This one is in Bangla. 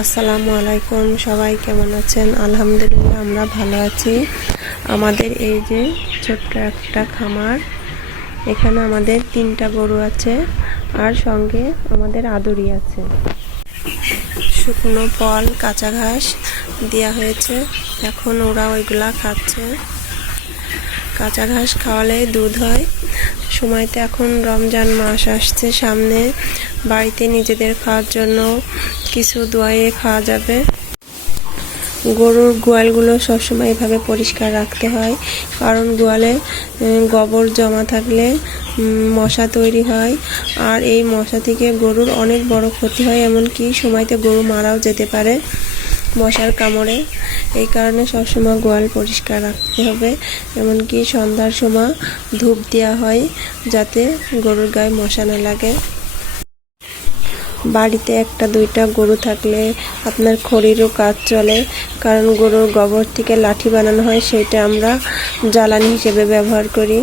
আসসালামু আলাইকুম, সবাই কেমন আছেন? আলহামদুলিল্লাহ, আমরা ভালো আছি। আমাদের এই যে ছোট্ট একটা খামার, এখানে আমাদের তিনটা গরু আছে আর সঙ্গে আমাদের আদুরি আছে। শুকনো ফল, কাঁচা ঘাস দেওয়া হয়েছে। এখন ওরা ওইগুলা খাচ্ছে। কাঁচা ঘাস খাওয়ালে দুধ হয়। সময়তে এখন রমজান মাস আসছে, সামনে বাড়িতে নিজেদের খাওয়ার জন্য কিছু দোয়াইয়ে খাওয়া যাবে। গরুর গোয়ালগুলো সবসময় এভাবে পরিষ্কার রাখতে হয়, কারণ গোয়ালে গোবর জমা থাকলে মশা তৈরি হয়, আর এই মশা থেকে গরুর অনেক বড় ক্ষতি হয়, এমনকি সময়তে গরু মারাও যেতে পারে। মশার কামড়ে। এই কারণে সবসময় গোয়াল পরিষ্কার রাখতে হবে। এমনকি সন্ধ্যার সময় ধূপ দেওয়া হয় যাতে গরুর গায়ে মশা না লাগে। বাড়িতে একটা দুইটা গরু থাকলে আপনার খড়িরও কাজ চলে। কারণ গরুর গোবর থেকে লাঠি বানানো হয়, সেটা আমরা জ্বালানি হিসেবে ব্যবহার করি।